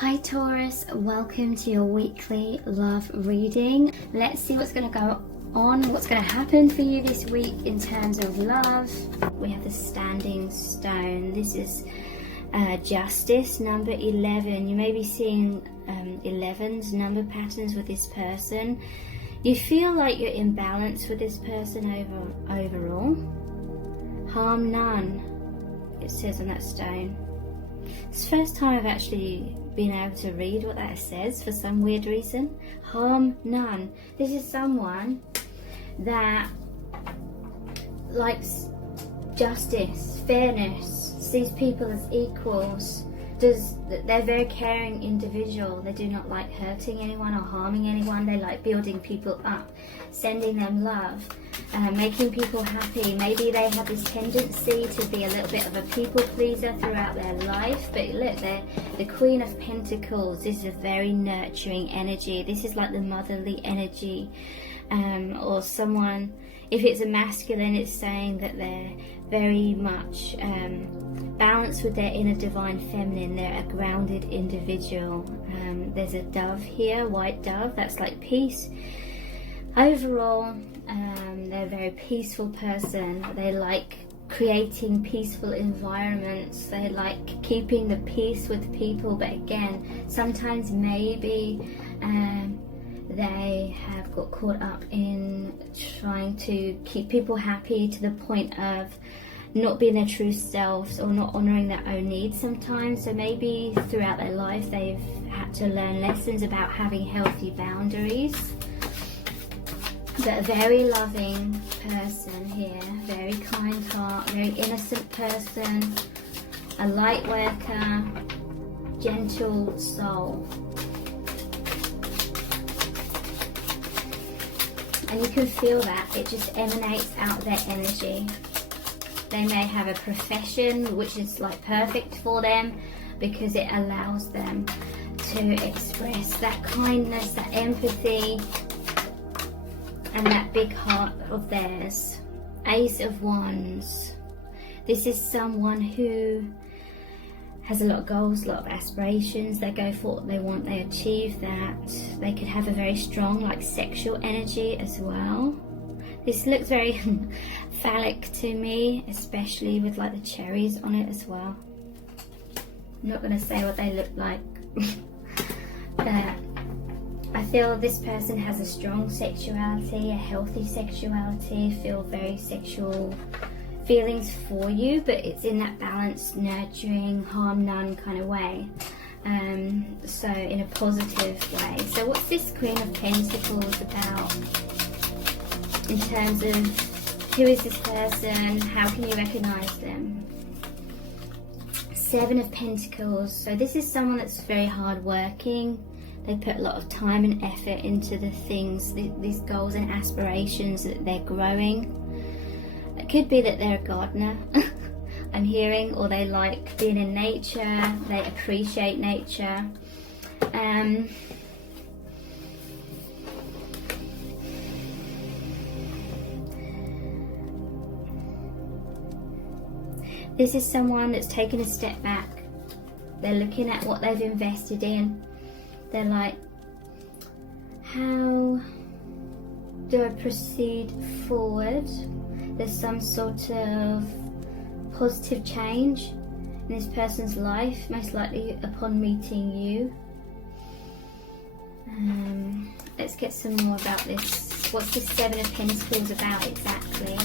Hi Taurus, welcome to your weekly love reading. Let's see what's going to go on, what's going to happen for you this week in terms of love. We have the standing stone. This is justice, number 11. You may be seeing 11's number patterns with this person. You feel like you're in balance with this person overall. Harm none, it says on that stone. It's the first time I've actually been able to read what that says for some weird reason. Harm none. This is someone that likes justice, fairness, sees people as equals. They're a very caring individual. They do not like hurting anyone or harming anyone. They like building people up, sending them love, making people happy. Maybe they have this tendency to be a little bit of a people pleaser throughout their life, but look, they're the Queen of Pentacles. This is a very nurturing energy. This is like the motherly energy, or someone, if it's a masculine, it's saying that they're very much balanced with their inner divine feminine. They're a grounded individual. There's a dove here, white dove, that's like peace. Overall, they're a very peaceful person. They like creating peaceful environments. They like keeping the peace with people, but again, sometimes maybe they have got caught up in trying to keep people happy to the point of not being their true selves or not honouring their own needs sometimes. So maybe throughout their life they've had to learn lessons about having healthy boundaries. But a very loving person here, very kind heart, very innocent person, a light worker, gentle soul. And you can feel that, it just emanates out their energy. They may have a profession which is like perfect for them because it allows them to express that kindness, that empathy, and that big heart of theirs. Ace of Wands. This is someone who has a lot of goals, a lot of aspirations. They go for what they want, they achieve that. They could have a very strong like sexual energy as well. This looks very phallic to me, especially with like the cherries on it as well. I'm not going to say what they look like, but I feel this person has a strong sexuality, a healthy sexuality, feel very sexual feelings for you, but it's in that balanced, nurturing, harm none kind of way. So in a positive way. So what's this Queen of Pentacles about? In terms of who is this person, how can you recognize them? Seven of Pentacles. So this is someone that's very hard working. They put a lot of time and effort into the things, these goals and aspirations that they're growing. It could be that they're a gardener, I'm hearing, or they like being in nature, they appreciate nature. This is someone that's taken a step back. They're looking at what they've invested in. They're like, how do I proceed forward? There's some sort of positive change in this person's life, most likely upon meeting you. Let's get some more about this. What's the Seven of Pentacles about exactly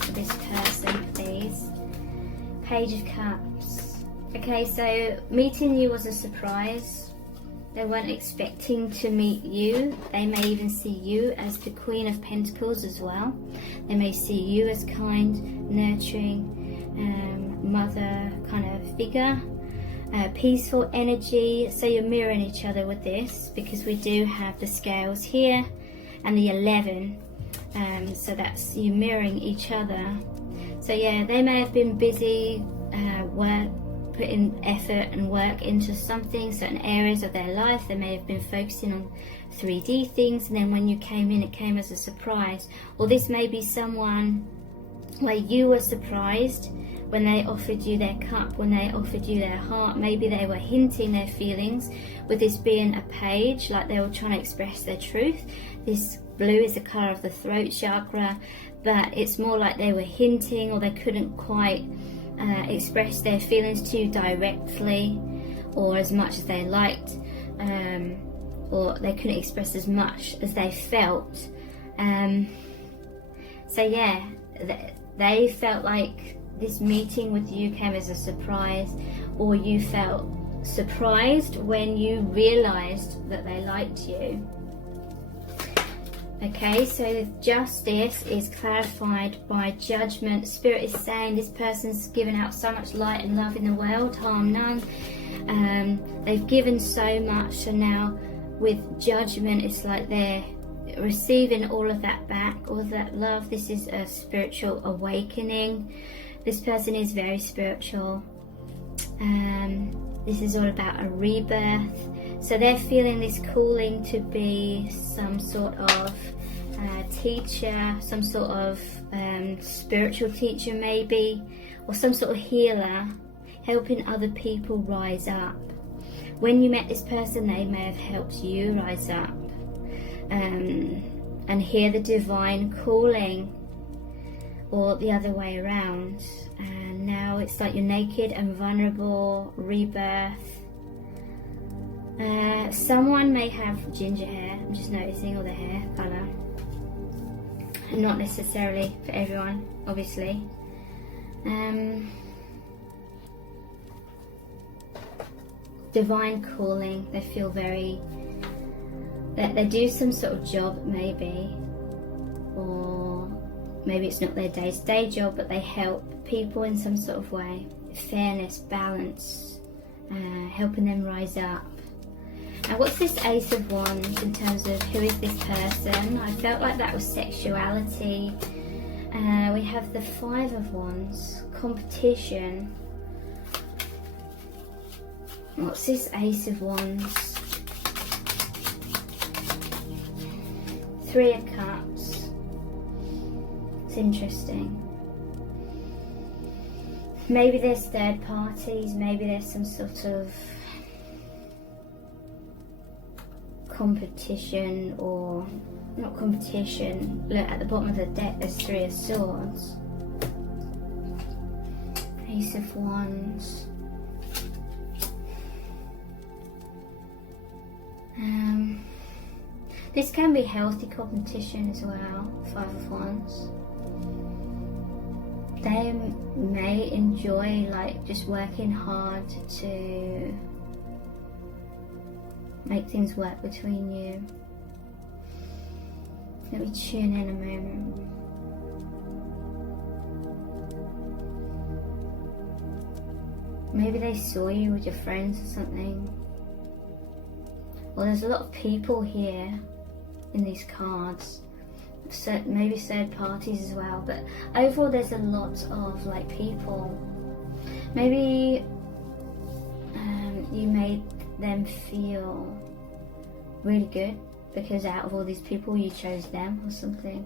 for this person, please? Page of Cups. Okay, so meeting you was a surprise. They weren't expecting to meet you. They may even see you as the Queen of Pentacles as well. They may see you as kind, nurturing, mother kind of figure, peaceful energy. So you're mirroring each other with this, because we do have the scales here and the 11. So that's you mirroring each other. So yeah, they may have been busy, putting effort and work into something, certain areas of their life. They may have been focusing on 3D things, and then when you came in, it came as a surprise. Or this may be someone where you were surprised when they offered you their cup, when they offered you their heart. Maybe they were hinting their feelings, with this being a page, like they were trying to express their truth. This blue is the colour of the throat chakra, but it's more like they were hinting, or they couldn't quite express their feelings to you directly, or as much as they liked, or they couldn't express as much as they felt. So yeah, they felt like this meeting with you came as a surprise, or you felt surprised when you realized that they liked you. Okay, so justice is clarified by judgment. Spirit is saying this person's given out so much light and love in the world, harm none. They've given so much, so now with judgment, it's like they're receiving all of that back, all of that love. This is a spiritual awakening. This person is very spiritual. This is all about a rebirth. So they're feeling this calling to be some sort of teacher, some sort of spiritual teacher maybe, or some sort of healer, helping other people rise up. When you met this person, they may have helped you rise up and hear the divine calling, or the other way around. And now it's like you're naked and vulnerable, rebirth. Someone may have ginger hair. I'm just noticing all the hair colour. Not necessarily for everyone, obviously. Divine calling. They feel very... that they do some sort of job maybe, or maybe it's not their day-to-day job, but they help people in some sort of way. Fairness, balance, helping them rise up. Now what's this Ace of Wands in terms of who is this person? I felt like that was sexuality. We have the Five of Wands, competition. What's this Ace of Wands? Three of Cups. It's interesting. Maybe there's third parties, maybe there's some sort of competition, or not competition. Look, at the bottom of the deck there's Three of Swords, Ace of Wands. This can be healthy competition as well. Five of Wands. They may enjoy like just working hard to make things work between you. Let me tune in a moment. Maybe they saw you with your friends or something. Well, there's a lot of people here in these cards. So maybe third parties as well, but overall there's a lot of like people. Maybe you made them feel really good because out of all these people you chose them or something.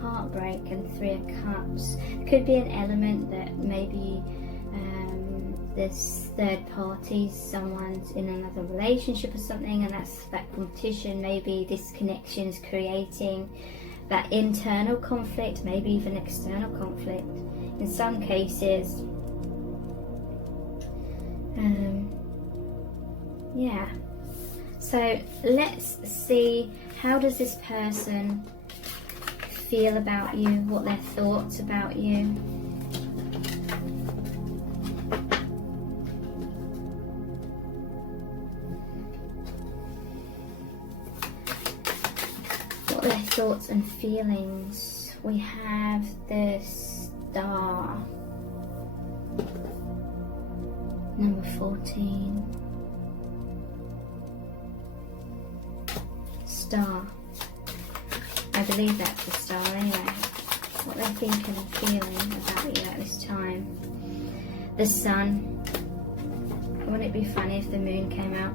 Heartbreak and Three of Cups. It could be an element that maybe there's third parties, someone's in another relationship or something, and that's that competition. Maybe this connection is creating that internal conflict, maybe even external conflict in some cases. Yeah, so let's see, how does this person feel about you, what their thoughts about you. What their thoughts and feelings. We have the Star, number 14. Star. I believe that's the Star anyway. What they're thinking and feeling about you at this time. The Sun. Wouldn't it be funny if the Moon came out?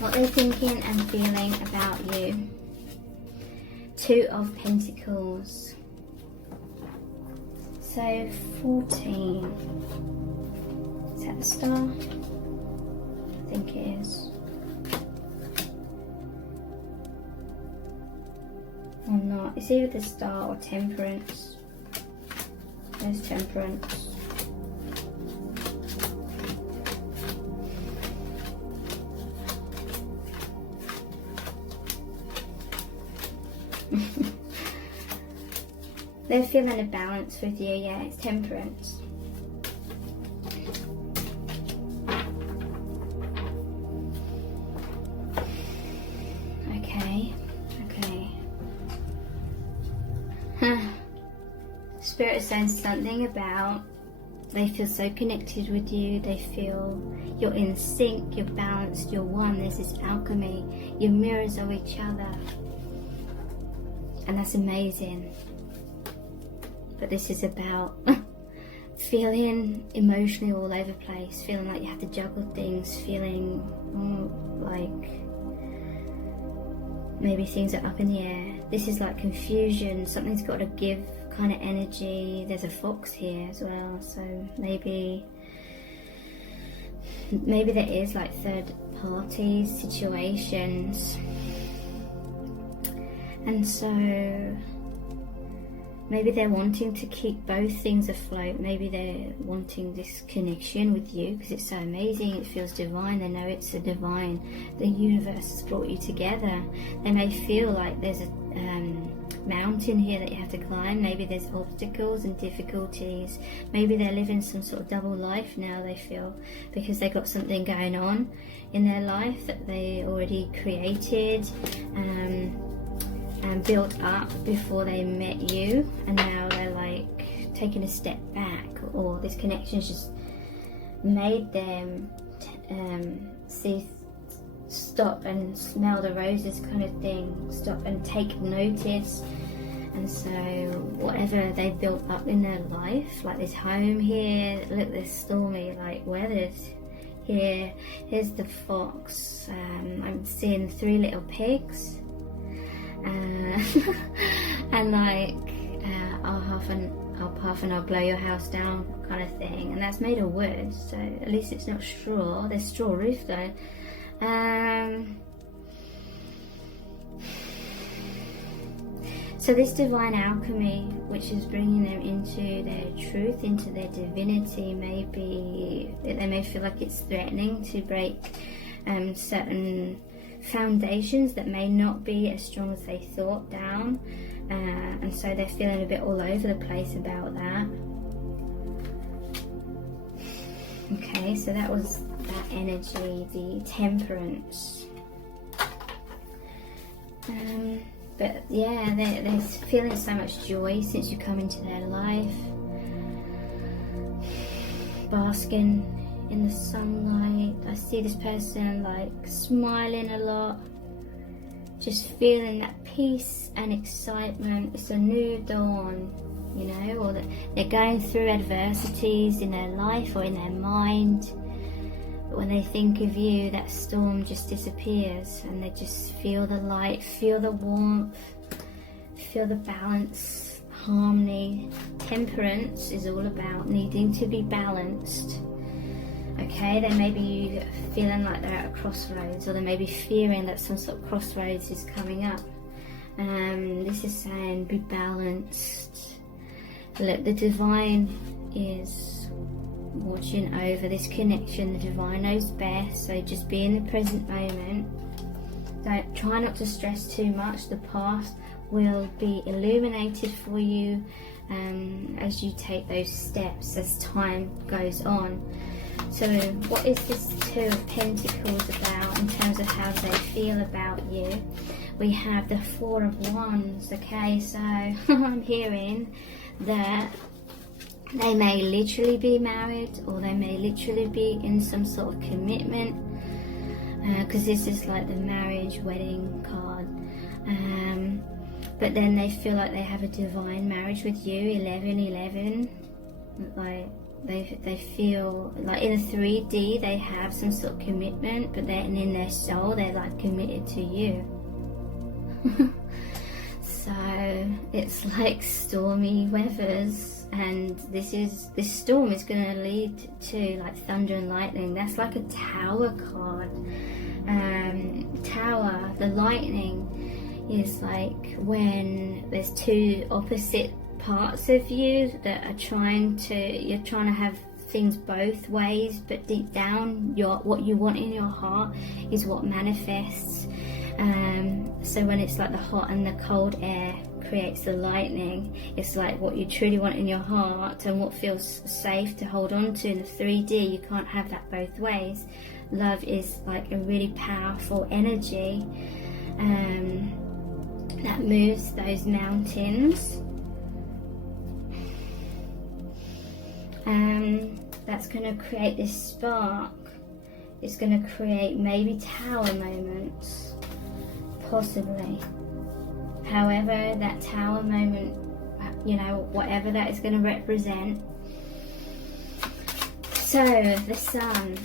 What they're thinking and feeling about you. Two of Pentacles. So 14. Is that the star? I think it is. Or not. It's either the star or Temperance. There's Temperance. They're feeling a balance with you, yeah, it's Temperance. Okay. Spirit is saying something about they feel so connected with you, they feel you're in sync, you're balanced, you're one, there's this alchemy, you're mirrors of each other. And that's amazing. But this is about feeling emotionally all over the place, feeling like you have to juggle things, feeling like maybe things are up in the air. This is like confusion, something's got to give kind of energy. There's a fox here as well, so maybe there is like third party situations. And so maybe they're wanting to keep both things afloat. Maybe they're wanting this connection with you because it's so amazing, it feels divine. They know it's a divine, the universe has brought you together. They may feel like there's a mountain here that you have to climb. Maybe there's obstacles and difficulties. Maybe they're living some sort of double life now, they feel, because they got something going on in their life that they already created and built up before they met you, and now they're like taking a step back, or this connection's just made them stop and smell the roses kind of thing, stop and take notice. And so whatever they built up in their life, like this home here, look, this stormy like weather here, here's the fox, I'm seeing 3 little pigs, and like I'll huff and I'll blow your house down kind of thing. And that's made of wood, so at least it's not straw. There's straw roof though. So this divine alchemy, which is bringing them into their truth, into their divinity, they may feel like it's threatening to break certain foundations that may not be as strong as they thought down, and so they're feeling a bit all over the place about that. Okay, so that was that energy, the Temperance. But yeah, they're feeling so much joy since you come into their life, basking in the sunlight. I see this person like smiling a lot, just feeling that peace and excitement. It's a new dawn, you know, or that they're going through adversities in their life or in their mind, but when they think of you, that storm just disappears and they just feel the light, feel the warmth, feel the balance, harmony. Temperance is all about needing to be balanced. Okay, they may be feeling like they're at a crossroads, or they may be fearing that some sort of crossroads is coming up. This is saying be balanced. Look, the divine is watching over this connection. The divine knows best, so just be in the present moment. Don't try not to stress too much. The past will be illuminated for you as you take those steps as time goes on. So what is this Two of Pentacles about in terms of how they feel about you? We have the Four of Wands. Okay, so I'm hearing that they may literally be married, or they may literally be in some sort of commitment, because this is like the marriage wedding card. But then they feel like they have a divine marriage with you, 1111. Like they feel like in a 3D they have some sort of commitment, but then in their soul they're like committed to you. So So it's like stormy weathers, and this storm is going to lead to like thunder and lightning. That's like a Tower card. Tower, the lightning is like when there's two opposite parts of you that are you're trying to have things both ways, but deep down what you want in your heart is what manifests. So when it's like the hot and the cold air creates the lightning, it's like what you truly want in your heart and what feels safe to hold on to in the 3D. You can't have that both ways. Love is like a really powerful energy that moves those mountains. That's going to create this spark. It's going to create maybe tower moments, possibly. However, that tower moment, you know, whatever that is going to represent. So, the sun,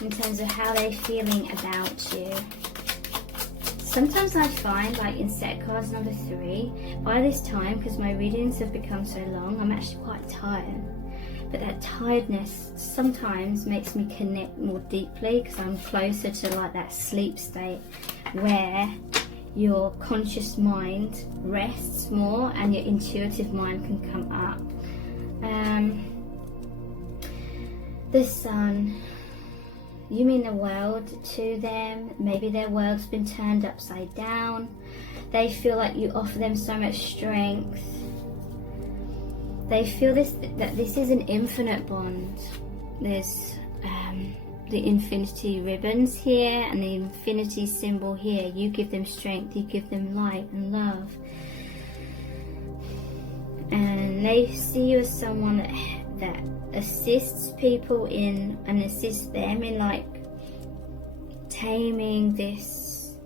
in terms of how they're feeling about you. Sometimes I find, like in set cards number 3, by this time, because my readings have become so long, I'm actually quite tired. But that tiredness sometimes makes me connect more deeply, because I'm closer to like that sleep state where your conscious mind rests more and your intuitive mind can come up. The sun, you mean the world to them. Maybe their world's been turned upside down. They feel like you offer them so much strength. They feel that this is an infinite bond. There's the infinity ribbons here and the infinity symbol here. You give them strength, you give them light and love. And they see you as someone that assists people in, and assists them in like taming this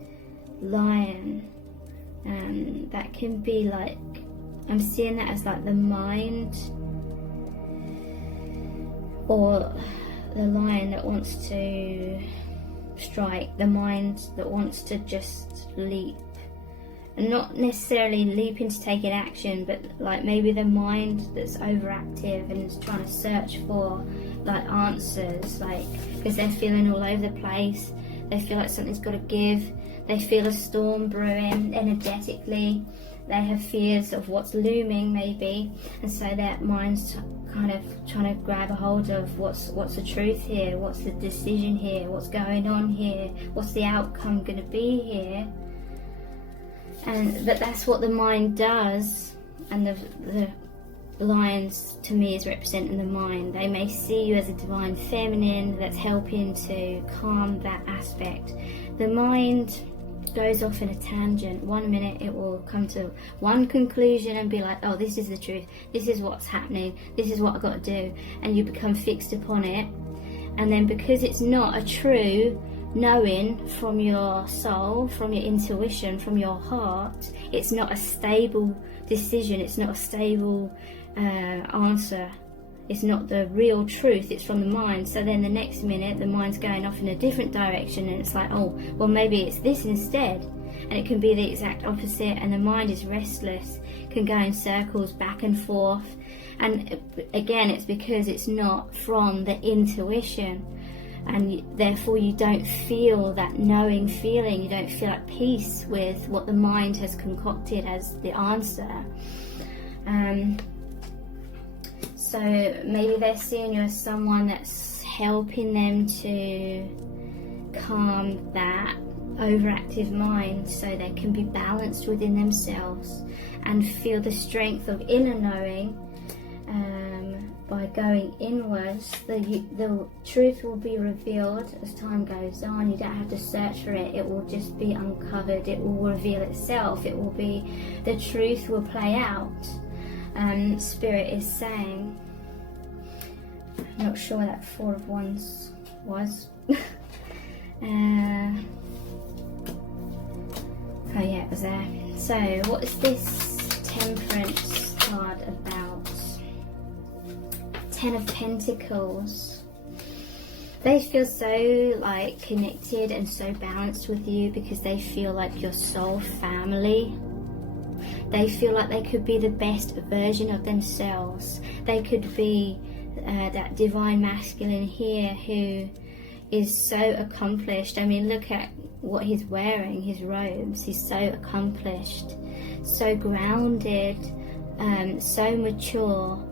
lion. That can be like, I'm seeing that as like the mind, or the lion that wants to strike, the mind that wants to just leap. And not necessarily leaping to take an action, but like maybe the mind that's overactive and is trying to search for like answers, like because they're feeling all over the place. They feel like something's got to give. They feel a storm brewing energetically. They have fears of what's looming maybe, and so their mind's kind of trying to grab a hold of what's the truth here, what's the decision here, what's going on here, what's the outcome going to be here. And that's what the mind does. And the lions to me is representing the mind. They may see you as a divine feminine that's helping to calm that aspect. The mind goes off in a tangent. One minute it will come to one conclusion and be like, oh, this is the truth, this is what's happening, this is what I've got to do, and you become fixed upon it. And then because it's not a true knowing from your soul, from your intuition, from your heart, it's not a stable decision, it's not a stable answer, it's not the real truth, it's from the mind. So then the next minute the mind's going off in a different direction, and it's like, oh, well, maybe it's this instead. And it can be the exact opposite, and the mind is restless, can go in circles back and forth. And again, it's because it's not from the intuition, and therefore you don't feel that knowing feeling, you don't feel at peace with what the mind has concocted as the answer. So maybe they're seeing you as someone that's helping them to calm that overactive mind so they can be balanced within themselves and feel the strength of inner knowing. By going inwards, the truth will be revealed as time goes on. You don't have to search for it, it will just be uncovered, it will reveal itself, it will be, the truth will play out. Spirit is saying, I'm not sure where that 4 of Wands was. Oh yeah, it was there. So what is this Temperance card about? 10 of Pentacles. They feel so like connected and so balanced with you because they feel like your soul family. They feel like they could be the best version of themselves. They could be that divine masculine here who is so accomplished. I mean, look at what he's wearing, his robes. He's so accomplished, so grounded, so mature.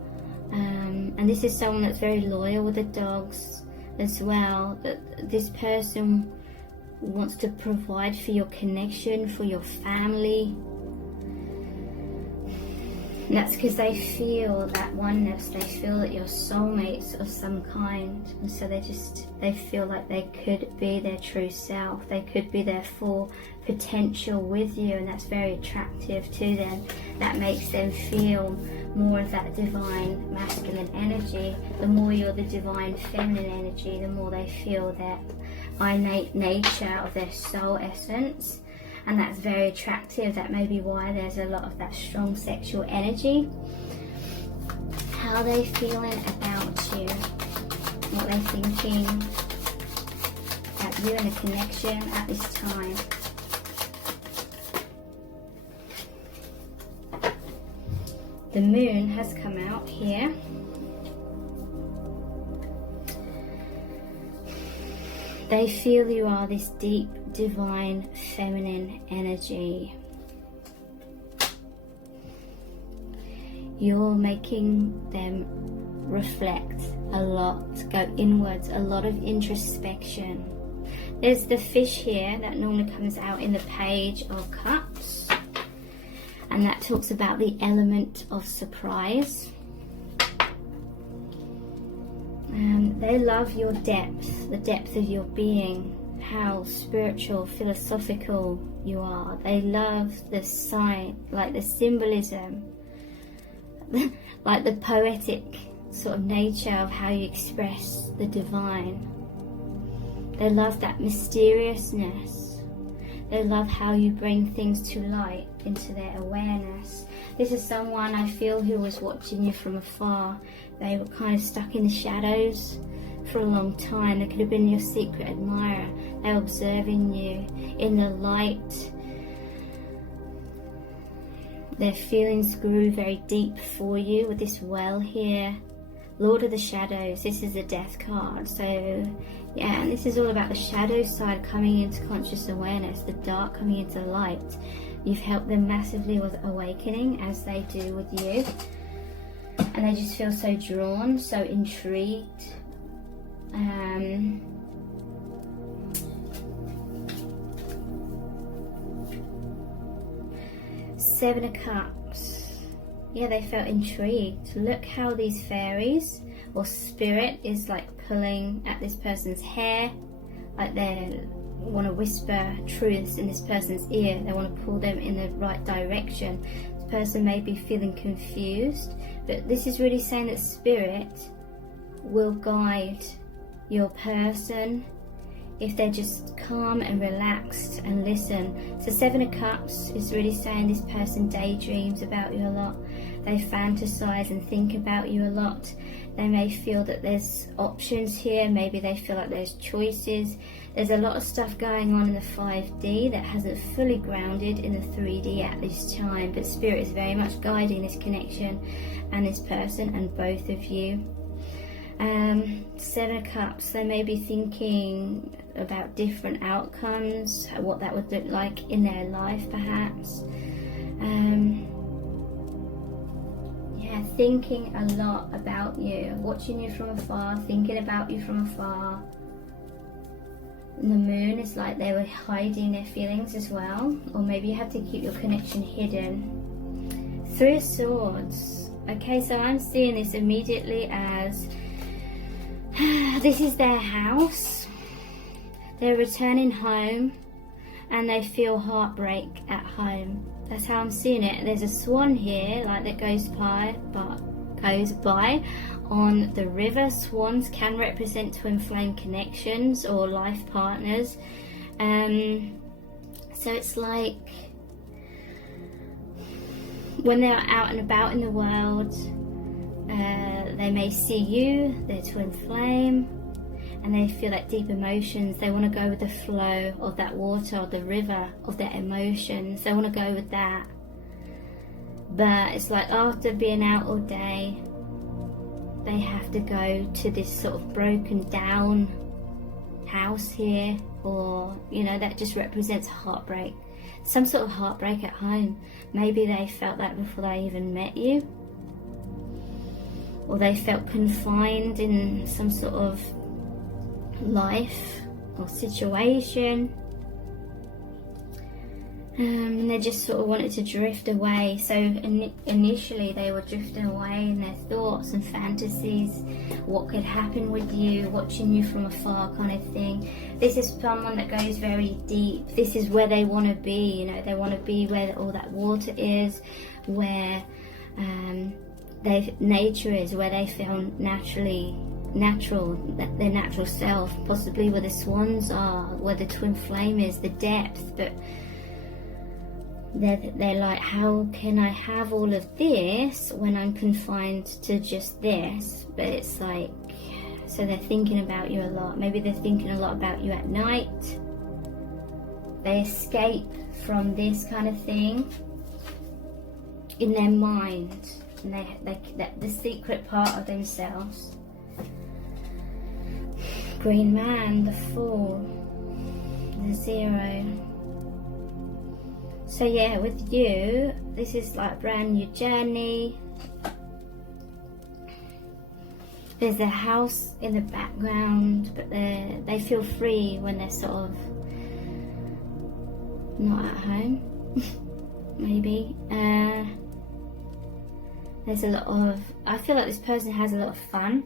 And this is someone that's very loyal with the dogs as well. That this person wants to provide for your connection, for your family. And that's because they feel that oneness. They feel that you're soulmates of some kind. And so they feel like they could be their true self. They could be their full potential with you. And that's very attractive to them. That makes them feel more of that divine masculine energy. The more you're the divine feminine energy, the more they feel that innate nature of their soul essence. And that's very attractive. That may be why there's a lot of that strong sexual energy. How are they feeling about you? What are they thinking about you and the connection at this time? The moon has come out here. They feel you are this deep, divine, feminine energy. You're making them reflect a lot, go inwards, a lot of introspection. There's the fish here that normally comes out in the Page of Cups, and that talks about the element of surprise. They love your depth, the depth of your being, how spiritual, philosophical you are. They love the sign, like the symbolism, like the poetic sort of nature of how you express the divine. They love that mysteriousness. They love how you bring things to light into their awareness. This is someone I feel who was watching you from afar. They were kind of stuck in the shadows for a long time. They could have been your secret admirer. They were observing you in the light. Their feelings grew very deep for you with this well here. Lord of the Shadows, this is the Death card. So yeah, and this is all about the shadow side coming into conscious awareness, the dark coming into light. You've helped them massively with awakening, as they do with you. And they just feel so drawn, so intrigued. Seven of Cups. Yeah, they felt intrigued. Look how these fairies or spirit is like pulling at this person's hair, like they want to whisper truths in this person's ear. They want to pull them in the right direction. This person may be feeling confused, but this is really saying that spirit will guide your person if they're just calm and relaxed and listen. So Seven of Cups is really saying this person daydreams about you a lot. They fantasize and think about you a lot. They may feel that there's options here. Maybe they feel like there's choices. There's a lot of stuff going on in the 5D that hasn't fully grounded in the 3D at this time, but Spirit is very much guiding this connection and this person and both of you. Seven of Cups, they may be thinking about different outcomes, what that would look like in their life perhaps. Yeah, thinking a lot about you, watching you from afar, thinking about you from afar. And the moon is like they were hiding their feelings as well, or maybe you had to keep your connection hidden. Three of Swords. Okay, so I'm seeing this immediately as this is their house. They're returning home and they feel heartbreak at home. That's how I'm seeing it. There's a swan here, like that goes by on the river. Swans can represent twin flame connections or life partners. So it's like when they're out and about in the world, they may see you, their twin flame, and they feel that deep emotions. They want to go with the flow of that water, or the river of their emotions. They want to go with that. But it's like after being out all day, they have to go to this sort of broken down house here, or you know, that just represents heartbreak, some sort of heartbreak at home. Maybe they felt that before they even met you, or they felt confined in some sort of life or situation, and they just sort of wanted to drift away. So initially they were drifting away in their thoughts and fantasies, what could happen with you, watching you from afar kind of thing. This is someone that goes very deep. This is where they want to be, you know, they want to be where all that water is, where nature is, where they feel natural, their natural self, possibly where the swans are, where the twin flame is, the depth. But they're like, how can I have all of this when I'm confined to just this? But it's like, so they're thinking about you a lot. Maybe they're thinking a lot about you at night. They escape from this kind of thing in their mind, and the secret part of themselves. Green Man, the Fool, the Zero. So yeah, with you, this is like a brand new journey. There's a house in the background, but they feel free when they're sort of not at home. Maybe. There's a lot of, I feel like this person has a lot of fun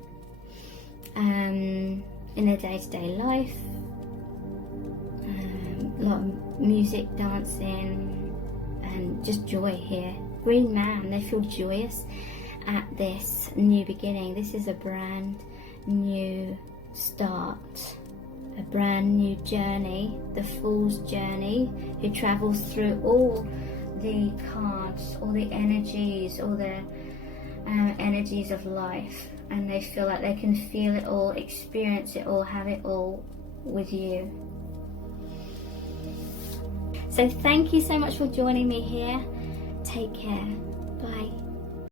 in their day-to-day life. A lot of music, dancing, and just joy here. Green Man, they feel joyous at this new beginning. This is a brand new start, a brand new journey, the Fool's journey, who travels through all the cards, all the energies, all the energies of life, and they feel like they can feel it all, experience it all, have it all with you. So thank you so much for joining me here. Take care.